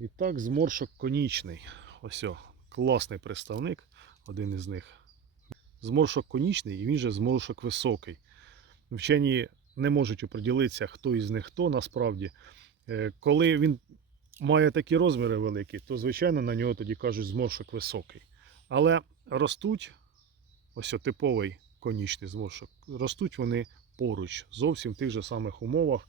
І так, зморшок конічний. Ось о, класний представник, один із них. Зморшок конічний і він же зморшок високий. Вчені не можуть оприділитися, хто із них хто насправді. Е, Коли він має такі розміри великі, то звичайно на нього тоді кажуть зморшок високий. Але ростуть, ось о, типовий конічний зморшок, ростуть вони поруч, зовсім в тих же самих умовах.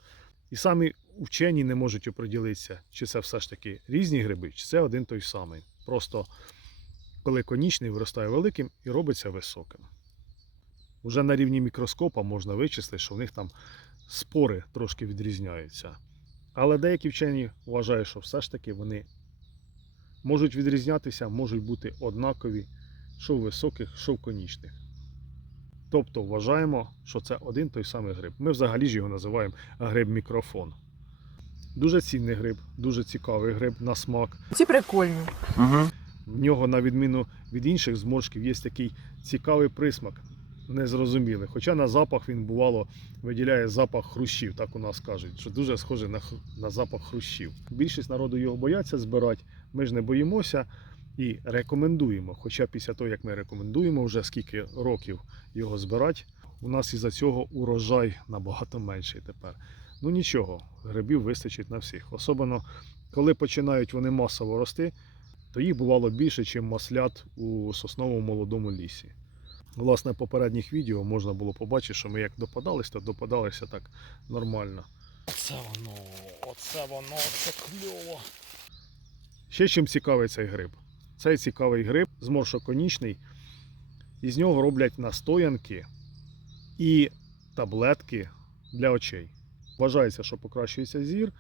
І самі вчені не можуть оприділитися, чи це все ж таки різні гриби, чи це один той самий. Просто коли конічний виростає великим і робиться високим. Уже на рівні мікроскопа можна вичислити, що в них там спори трошки відрізняються. Але деякі вчені вважають, що все ж таки вони можуть відрізнятися, можуть бути однакові, що в високих, що в конічних. Тобто вважаємо, що це один той самий гриб. Ми взагалі ж його називаємо гриб-мікрофон. Дуже цінний гриб, дуже цікавий гриб на смак. Ці прикольні. Угу. В нього, на відміну від інших зморшків, є такий цікавий присмак, незрозумілий. Хоча на запах він бувало виділяє запах хрущів, так у нас кажуть, що дуже схоже на, на запах хрущів. Більшість народу його бояться збирати. Ми ж не боїмося і рекомендуємо. Хоча після того, як ми рекомендуємо вже скільки років його збирати, у нас із-за цього урожай набагато менший тепер. Ну нічого, грибів вистачить на всіх. Особливо, коли починають вони масово рости, то їх бувало більше, ніж маслят у сосновому молодому лісі. Власне, в попередніх відео можна було побачити, що ми як допадались, то допадалися так нормально. Оце воно, оце воно, це кльово. Ще чим цікавий цей гриб. Цей цікавий гриб зморшоконічний. Із нього роблять настоянки і таблетки для очей. Вважається, що покращується зір.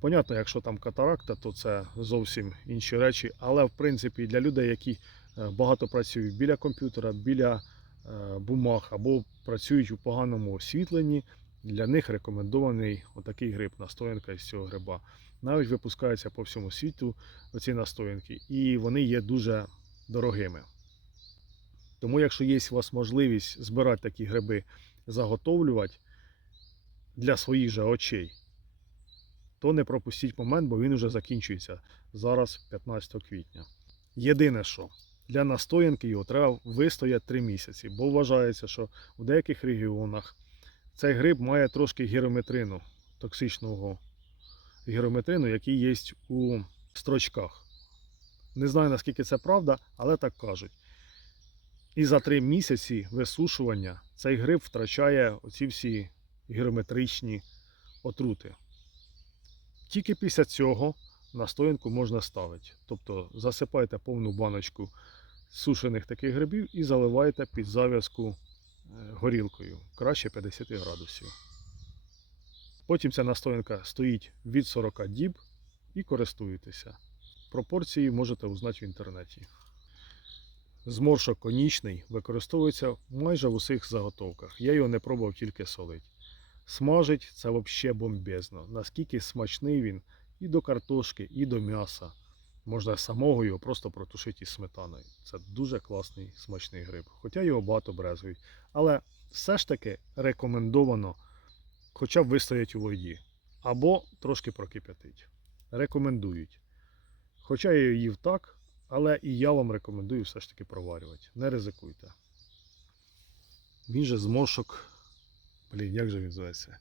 Понятно, якщо там катаракта, то це зовсім інші речі. Але в принципі для людей, які е, багато працюють біля комп'ютера, біля е, бумаг або працюють у поганому освітленні, для них рекомендований отакий гриб, настоянка із цього гриба. Навіть випускаються по всьому світу оці настоянки, і вони є дуже дорогими. Тому, якщо є у вас можливість збирати такі гриби, заготовлювати для своїх же очей, то не пропустіть момент, бо він вже закінчується зараз, 15 квітня. Єдине, що для настоянки його треба вистояти 3 місяці, бо вважається, що в деяких регіонах цей гриб має трошки гірометрину, токсичного гірометрину, який є у строчках. Не знаю наскільки це правда, але так кажуть. І за 3 місяці висушування цей гриб втрачає оці всі гірометричні отрути. Тільки після цього настоянку можна ставити. Тобто засипайте повну баночку сушених таких грибів і заливаєте під зав'язку горілкою, краще 50 градусів. Потім ця настоянка стоїть від 40 діб і користуєтеся. Пропорції можете узнати в інтернеті. Зморшок конічний використовується майже в усіх заготовках. Я його не пробував тільки солить. Смажить це взагалі бомбезно. Наскільки смачний він і до картошки, і до м'яса. Можна самого його просто протушити із сметаною. Це дуже класний смачний гриб. Хоча його багато брезгують. Але все ж таки рекомендовано хоча б вистоять у воді. Або трошки прокип'ятить. Рекомендують. Хоча я їв так, але і я вам рекомендую все ж таки проварювати. Не ризикуйте. Він же зморшок. Блін, як же він зветься?